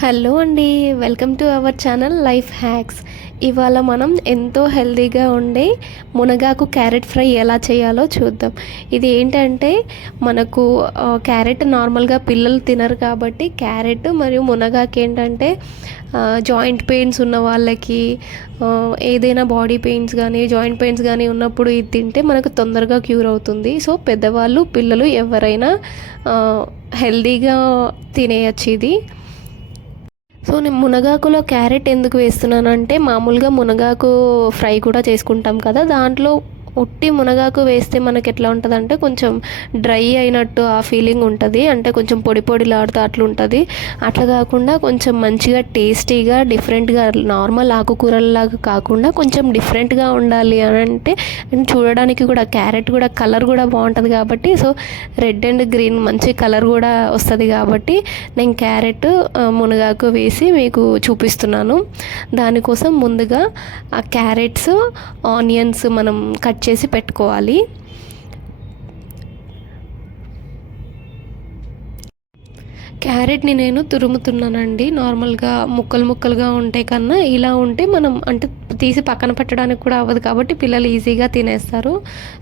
Hello అండి welcome to our channel life hacks. ఇవాళ మనం ఎంతో హెల్దీగా ఉండే మునగాకు క్యారెట్ ఫ్రై ఎలా చేయాలో చూద్దాం. ఇది ఏంటంటే మనకు క్యారెట్ నార్మల్గా పిల్లలు తినరు కాబట్టి క్యారెట్ మరియు మునగాకు ఏంటంటే జాయింట్ పెయిన్స్ ఉన్న వాళ్ళకి ఏదైనా బాడీ పెయిన్స్ కానీ జాయింట్ పెయిన్స్ కానీ ఉన్నప్పుడు ఇది తింటే మనకు తొందరగా క్యూర్ అవుతుంది. సో పెద్దవాళ్ళు పిల్లలు ఎవరైనా హెల్దీగా తినేయచ్చు ఇది. సో నేను మునగాకులో క్యారెట్ ఎందుకు వేస్తున్నానంటే మామూలుగా మునగాకు ఫ్రై కూడా చేసుకుంటాం కదా దాంట్లో ఉట్టి మునగాకు వేస్తే మనకి ఎట్లా ఉంటుందంటే కొంచెం డ్రై అయినట్టు ఆ ఫీలింగ్ ఉంటుంది. అంటే కొంచెం పొడి పొడిలాడుతూ అట్లా ఉంటుంది అట్లా కాకుండా కొంచెం మంచిగా టేస్టీగా డిఫరెంట్గా నార్మల్ ఆకుకూరలాగా కాకుండా కొంచెం డిఫరెంట్గా ఉండాలి అని అంటే చూడడానికి కూడా క్యారెట్ కూడా కలర్ కూడా బాగుంటుంది కాబట్టి సో రెడ్ అండ్ గ్రీన్ మంచి కలర్ కూడా వస్తుంది కాబట్టి నేను క్యారెట్ మునగాకు వేసి మీకు చూపిస్తున్నాను. దానికోసం ముందుగా ఆ క్యారెట్స్ ఆనియన్స్ మనం కట్ చేసి పెట్టుకోవాలి. క్యారెట్ని నేను తురుముతున్నానండి. నార్మల్గా ముక్కలు ముక్కలుగా ఉంటే కన్నా ఇలా ఉంటే మనం అంటే తీసి పక్కన పెట్టడానికి కూడా అవ్వదు కాబట్టి పిల్లలు ఈజీగా తినేస్తారు.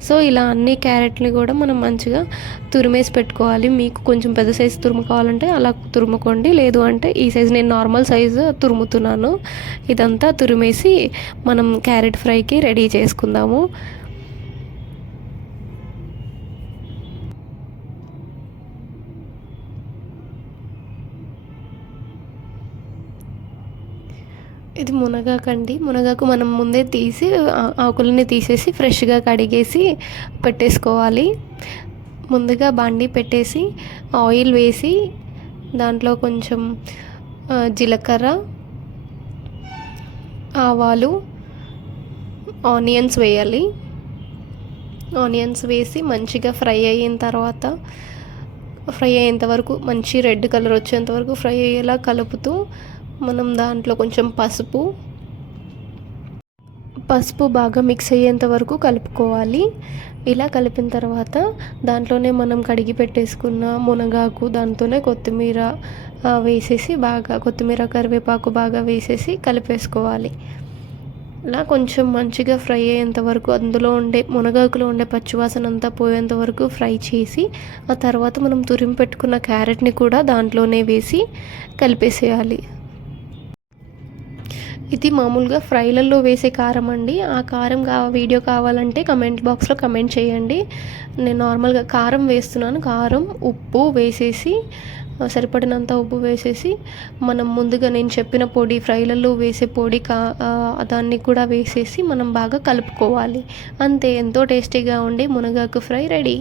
సో ఇలా అన్ని క్యారెట్ని కూడా మనం మంచిగా తురిమేసి పెట్టుకోవాలి. మీకు కొంచెం పెద్ద సైజు తురుము కావాలంటే అలా తురుముకోండి. లేదు అంటే ఈ సైజు నేను నార్మల్ సైజు తురుముతున్నాను. ఇదంతా తురిమేసి మనం క్యారెట్ ఫ్రైకి రెడీ చేసుకుందాము. ఇది మునగాకండి. మునగాకు మనం ముందే తీసి ఆ- ఆకులని తీసేసి ఫ్రెష్గా కడిగేసి పెట్టేసుకోవాలి. ముందుగా బండి పెట్టేసి ఆయిల్ వేసి దాంట్లో కొంచెం జీలకర్ర ఆవాలు ఆనియన్స్ వేయాలి. ఆనియన్స్ వేసి మంచిగా ఫ్రై అయిన తర్వాత ఫ్రై అయ్యేంత వరకు మంచి రెడ్ కలర్ వచ్చేంత వరకు ఫ్రై అయ్యేలా కలుపుతూ మనం దాంట్లో కొంచెం పసుపు పసుపు బాగా మిక్స్ అయ్యేంత వరకు కలుపుకోవాలి. ఇలా కలిపిన తర్వాత దాంట్లోనే మనం కడిగి పెట్టేసుకున్న మునగాకు దాంతోనే కొత్తిమీర వేసేసి బాగా కొత్తిమీర కరివేపాకు బాగా వేసేసి కలిపేసుకోవాలి. ఇలా కొంచెం మంచిగా ఫ్రై అయ్యేంత వరకు అందులో ఉండే మునగాకులో ఉండే పచ్చివాసన అంతా పోయేంత వరకు ఫ్రై చేసి ఆ తర్వాత మనం తురిమి పెట్టుకున్న క్యారెట్ని కూడా దాంట్లోనే వేసి కలిపేసేయాలి. ఇది మామూలుగా ఫ్రైలలో వేసే కారం అండి. ఆ కారం కా వీడియో కావాలంటే కమెంట్ బాక్స్లో కమెంట్ చేయండి. నేను నార్మల్గా కారం వేస్తున్నాను. కారం ఉప్పు వేసేసి సరిపడినంత ఉప్పు వేసేసి మనం ముందుగా నేను చెప్పిన పొడి ఫ్రైలలో వేసే పొడి కా దాన్ని కూడా వేసేసి మనం బాగా కలుపుకోవాలి. అంతే ఎంతో టేస్టీగా ఉండి మునగాకు ఫ్రై రెడీ.